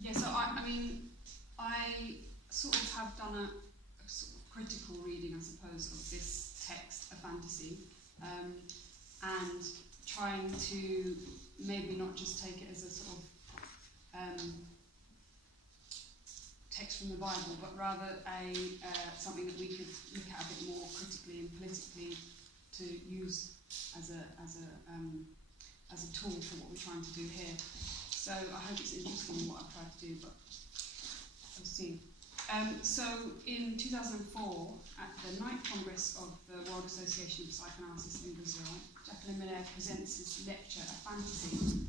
Yeah, so I sort of have done a sort of critical reading, I suppose, of this text, A Fantasy, and trying to maybe not just take it as a sort of text from the Bible, but rather something that we could look at a bit more critically and politically to use as a tool for what we're trying to do here. So I hope it's interesting what I've tried to do, but we'll see. So in 2004, at the 9th Congress of the World Association of Psychoanalysis in Brazil, Jacques-Alain Millar presents his lecture, A Fantasy,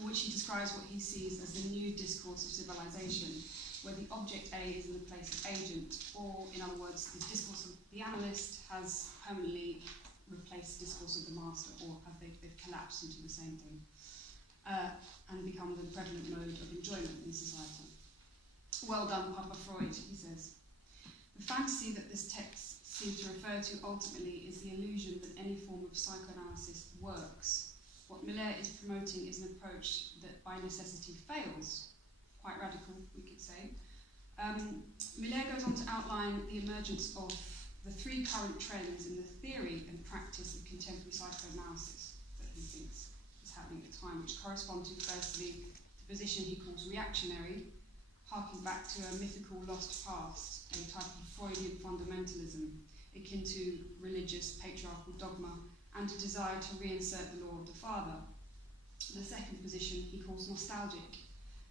in which he describes what he sees as the new discourse of civilization, where the object A is in the place of agent, or in other words, the discourse of the analyst has permanently replaced the discourse of the master, or have they've collapsed into the same thing, and become the prevalent mode of enjoyment in society. Well done, Papa Freud, he says. The fantasy that this text seems to refer to ultimately is the illusion that any form of psychoanalysis works. What Millar is promoting is an approach that by necessity fails. Quite radical, we could say. Millar goes on to outline the emergence of the three current trends in the theory and practice of contemporary psychoanalysis that he thinks is happening at the time, which correspond to, firstly, the position he calls reactionary, harking back to a mythical lost past, a type of Freudian fundamentalism, akin to religious patriarchal dogma, and a desire to reinsert the law of the father. The second position he calls nostalgic,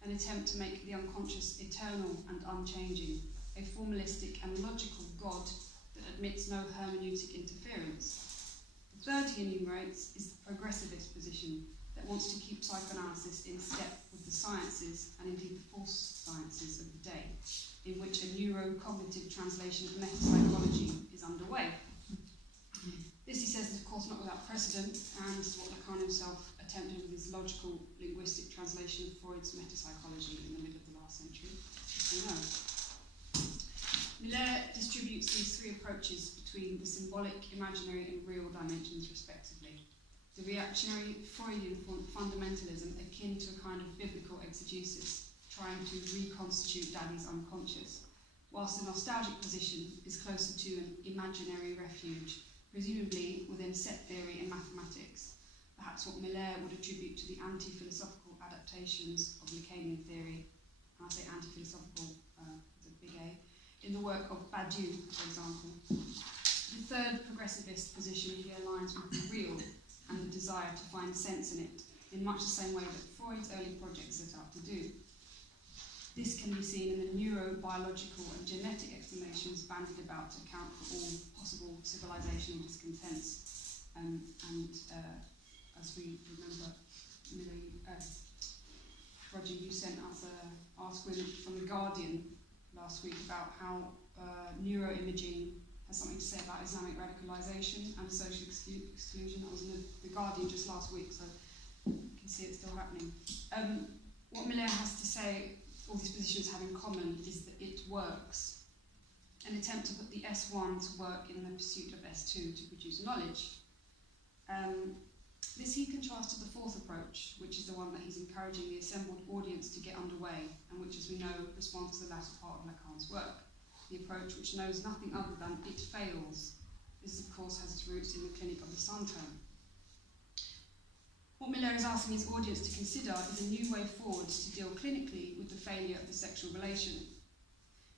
an attempt to make the unconscious eternal and unchanging, a formalistic and logical God that admits no hermeneutic interference. The third he enumerates is the progressivist position that wants to keep psychoanalysis in step with the sciences, and indeed the false sciences of the day, in which a neurocognitive translation of metapsychology is underway. This, he says, is of course not without precedent, and is what Lacan himself attempted with his logical linguistic translation of Freud's metapsychology in the middle of the last century, as we know. Millar distributes these three approaches between the symbolic, imaginary, and real dimensions, respectively. The reactionary Freudian fundamentalism, akin to a kind of biblical exegesis, trying to reconstitute Daddy's unconscious, whilst the nostalgic position is closer to an imaginary refuge, presumably within set theory and mathematics, perhaps what Millar would attribute to the anti-philosophical adaptations of Lacanian theory, and I say anti-philosophical with a big A, in the work of Badiou, for example. The third progressivist position he aligns with the real and the desire to find sense in it, in much the same way that Freud's early projects set out to do. This can be seen in the neurobiological and genetic explanations bandied about to account for all possible civilizational discontents. As we remember, Roger, you sent us an article from The Guardian last week about how neuroimaging has something to say about Islamic radicalization and social exclusion. That was in The Guardian just last week, so you can see it's still happening. What Millar has to say all these positions have in common is that it works. An attempt to put the S1 to work in the pursuit of S2 to produce knowledge. This he contrasts to the fourth approach, which is the one that he's encouraging the assembled audience to get underway, and which, as we know, responds to the latter part of Lacan's work. The approach which knows nothing other than it fails. This, of course, has its roots in the clinic of the Santon. What Millar is asking his audience to consider is a new way forward to deal clinically with the failure of the sexual relation.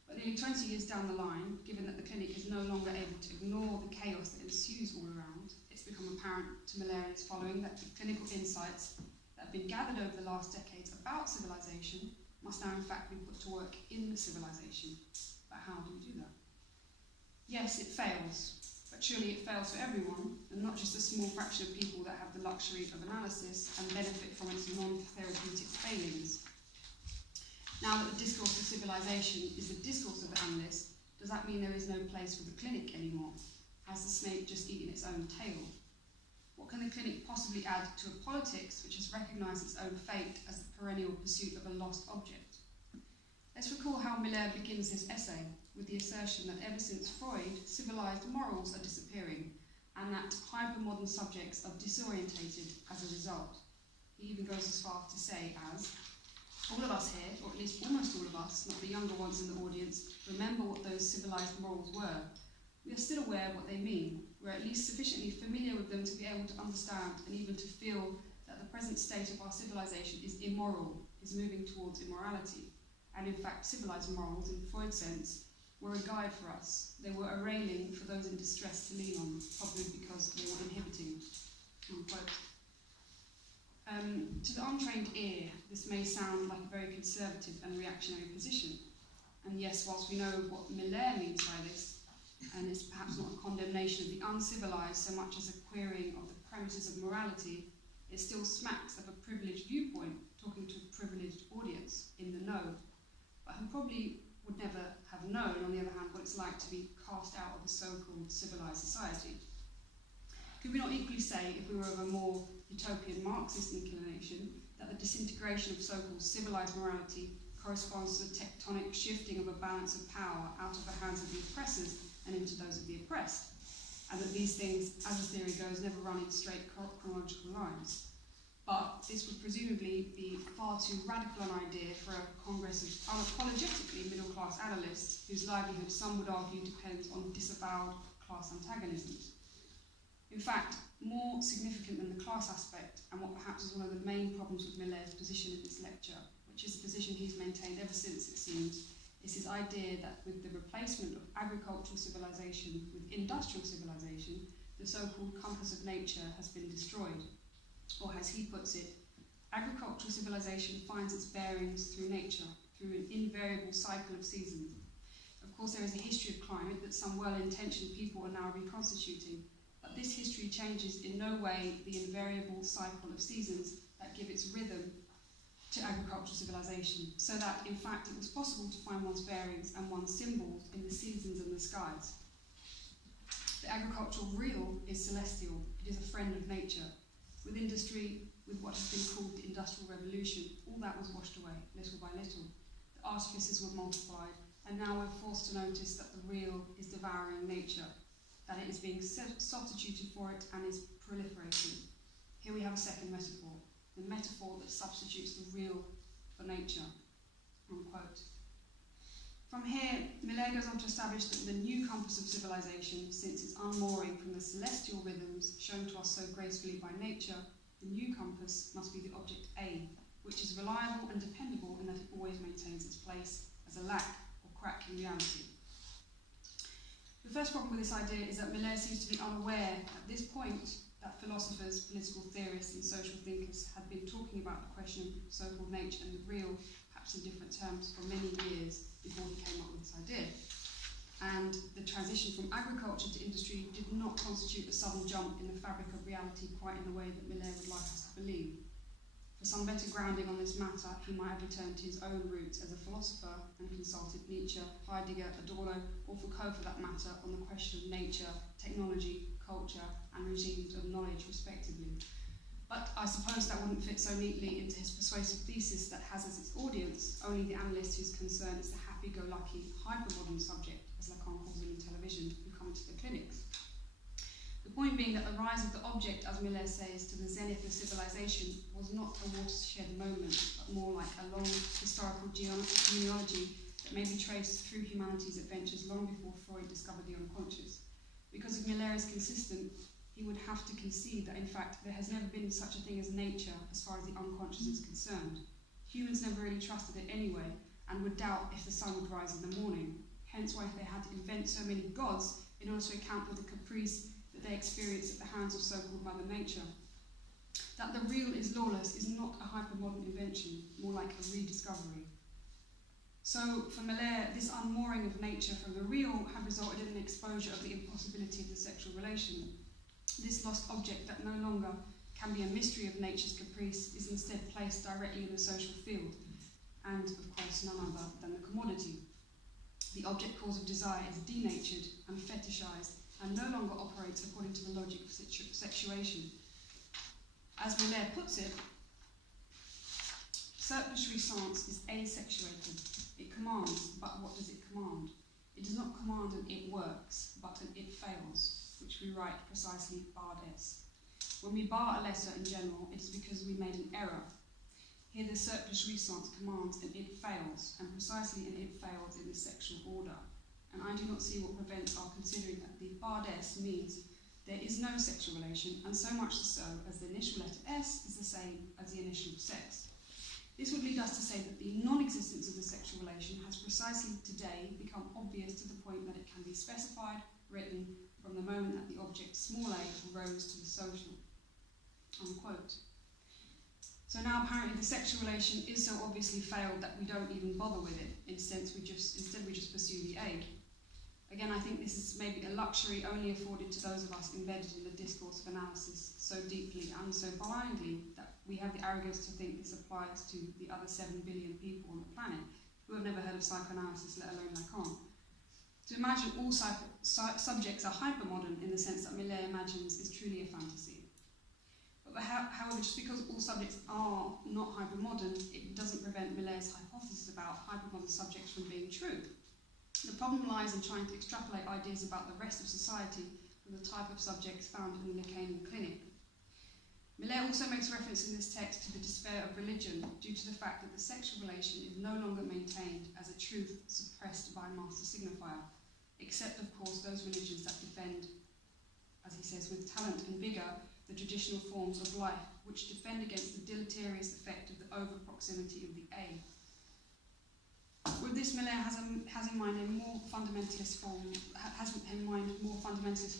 But nearly 20 years down the line, given that the clinic is no longer able to ignore the chaos that ensues all around, it's become apparent to Millar and his following that the clinical insights that have been gathered over the last decades about civilization must now in fact be put to work in the civilization. But how do we do that? Yes, it fails, but surely it fails for everyone, and not just a small fraction of people that have the luxury of analysis and benefit from its non-therapeutic failings. Now that the discourse of civilization is the discourse of the analyst, does that mean there is no place for the clinic anymore? Has the snake just eaten its own tail? What can the clinic possibly add to a politics which has recognised its own fate as the perennial pursuit of a lost object? Let's recall how Millar begins this essay with the assertion that ever since Freud, civilised morals are disappearing, and that hyper-modern subjects are disorientated as a result. He even goes as far to say as, All of us here, or at least almost all of us, not the younger ones in the audience, remember what those civilized morals were. We are still aware of what they mean. We're at least sufficiently familiar with them to be able to understand and even to feel that the present state of our civilization is immoral, is moving towards immorality. And in fact, civilized morals, in Freud's sense, were a guide for us. They were a railing for those in distress to lean on, probably because they were inhibiting. Unquote. To the untrained ear, this may sound like a very conservative and reactionary position. And yes, whilst we know what Millar means by this, and it's perhaps not a condemnation of the uncivilized so much as a querying of the premises of morality, it still smacks of a privileged viewpoint, talking to a privileged audience in the know, but who probably would never have known, on the other hand, what it's like to be cast out of a so-called civilized society. Could we not equally say, if we were of a more utopian Marxist inclination, that the disintegration of so-called civilized morality corresponds to the tectonic shifting of a balance of power out of the hands of the oppressors and into those of the oppressed, and that these things, as the theory goes, never run in straight chronological lines? But this would presumably be far too radical an idea for a congress of unapologetically middle-class analysts whose livelihood, some would argue, depends on disavowed class antagonisms. In fact, more significant than the class aspect, and what perhaps is one of the main problems with Millar's position in this lecture, which is a position he's maintained ever since, it seems, is his idea that with the replacement of agricultural civilization with industrial civilization, the so-called compass of nature has been destroyed. Or as he puts it, agricultural civilization finds its bearings through nature, through an invariable cycle of seasons. Of course, there is a history of climate that some well-intentioned people are now reconstituting, but this history changes in no way the invariable cycle of seasons that give its rhythm to agricultural civilization, so that, in fact, it was possible to find one's bearings and one's symbols in the seasons and the skies. The agricultural real is celestial, it is a friend of nature. With industry, with what has been called the Industrial Revolution, all that was washed away, little by little. The artifices were multiplied, and now we're forced to notice that the real is devouring nature, that it is being substituted for it and is proliferating. Here we have a second metaphor, the metaphor that substitutes the real for nature. Unquote. From here, Millar goes on to establish that the new compass of civilization, since its unmooring from the celestial rhythms shown to us so gracefully by nature, the new compass must be the object A, which is reliable and dependable in that it always maintains its place as a lack or crack in reality. The first problem with this idea is that Millar seems to be unaware at this point that philosophers, political theorists and social thinkers had been talking about the question of so-called nature and the real, perhaps in different terms, for many years before he came up with this idea. And the transition from agriculture to industry did not constitute a sudden jump in the fabric of reality quite in the way that Millar would like us to believe. For some better grounding on this matter, he might have returned to his own roots as a philosopher and consulted Nietzsche, Heidegger, Adorno, or Foucault for that matter, on the question of nature, technology, culture, and regimes of knowledge, respectively. But I suppose that wouldn't fit so neatly into his persuasive thesis that has as its audience only the analyst whose concern is the happy-go-lucky, hyper-modern subject, as Lacan calls them in television, who come into the clinics. The point being that the rise of the object, as Millar says, to the zenith of civilization was not a watershed moment, but more like a long historical genealogy that may be traced through humanity's adventures long before Freud discovered the unconscious. Because if Millar is consistent, he would have to concede that, in fact, there has never been such a thing as nature as far as the unconscious is concerned. Humans never really trusted it anyway, and would doubt if the sun would rise in the morning. Hence why they had to invent so many gods in order to account for the caprice that they experience at the hands of so-called Mother Nature. That the real is lawless is not a hyper-modern invention, more like a rediscovery. So, for Millar, this unmooring of nature from the real had resulted in an exposure of the impossibility of the sexual relation. This lost object that no longer can be a mystery of nature's caprice is instead placed directly in the social field, and, of course, none other than the commodity. The object cause of desire is denatured and fetishized, and no longer operates according to the logic of sexuation. As Millar puts it, surplus jouissance is asexuated. It commands, but what does it command? It does not command an it works, but an it fails, which we write precisely barred s. When we bar a letter in general, it is because we made an error. Here the surplus jouissance commands an it fails, and precisely an it fails in the sexual order. And I do not see what prevents our considering that the bardes means there is no sexual relation, and so much so as the initial letter S is the same as the initial sex. This would lead us to say that the non-existence of the sexual relation has precisely today become obvious to the point that it can be specified, written, from the moment that the object small a rose to the social. Unquote. So now apparently the sexual relation is so obviously failed that we don't even bother with it. Instead we just pursue the A. Again, I think this is maybe a luxury only afforded to those of us embedded in the discourse of analysis so deeply and so blindly that we have the arrogance to think this applies to the other 7 billion people on the planet who have never heard of psychoanalysis, let alone Lacan. To imagine all subjects are hypermodern in the sense that Millar imagines is truly a fantasy. But however, just because all subjects are not hypermodern, it doesn't prevent Millar's hypothesis about hypermodern subjects from being true. The problem lies in trying to extrapolate ideas about the rest of society from the type of subjects found in the Lacanian clinic. Millar also makes reference in this text to the despair of religion due to the fact that the sexual relation is no longer maintained as a truth suppressed by a master signifier, except of course those religions that defend, as he says, with talent and vigour, the traditional forms of life, which defend against the deleterious effect of the over-proximity of the A. With this, Millar has in mind more fundamentalist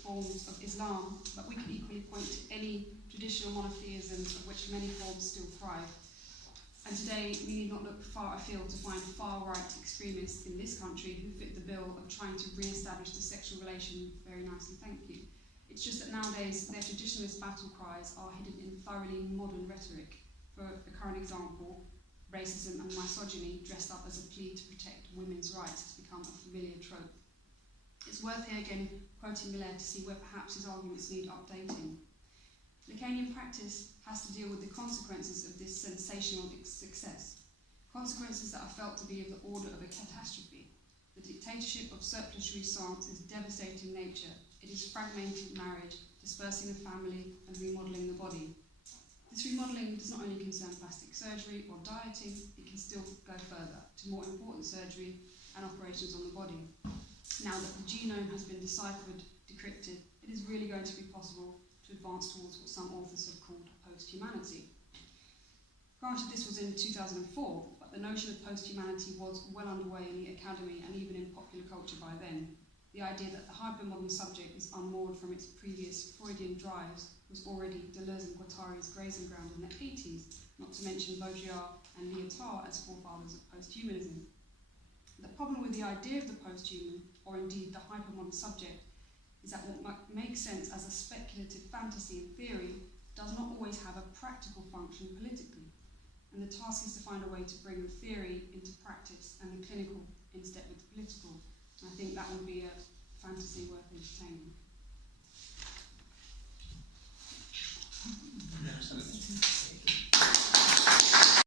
forms of Islam, but we could equally point to any traditional monotheisms of which many forms still thrive. And today, we need not look far afield to find far-right extremists in this country who fit the bill of trying to re-establish the sexual relation very nicely, thank you. It's just that nowadays, their traditionalist battle cries are hidden in thoroughly modern rhetoric. For a current example, racism and misogyny dressed up as a plea to protect women's rights has become a familiar trope. It's worth here again quoting Millar to see where perhaps his arguments need updating. Lacanian practice has to deal with the consequences of this sensational success, consequences that are felt to be of the order of a catastrophe. The dictatorship of surplus jouissance is devastating nature. It is fragmented marriage, dispersing the family and remodelling the body. This remodelling does not only concern plastic surgery or dieting, it can still go further to more important surgery and operations on the body. Now that the genome has been deciphered, decrypted, it is really going to be possible to advance towards what some authors have called post-humanity. Granted, this was in 2004, but the notion of post-humanity was well underway in the academy and even in popular culture by then. The idea that the hypermodern subject is unmoored from its previous Freudian drives was already Deleuze and Guattari's grazing ground in the 80s, not to mention Baudrillard and Lyotard as forefathers of posthumanism. The problem with the idea of the posthuman, or indeed the hypermodern subject, is that what makes sense as a speculative fantasy in theory does not always have a practical function politically, and the task is to find a way to bring the theory into practice and the clinical in step with the political. I think that would be a fantasy worth entertaining.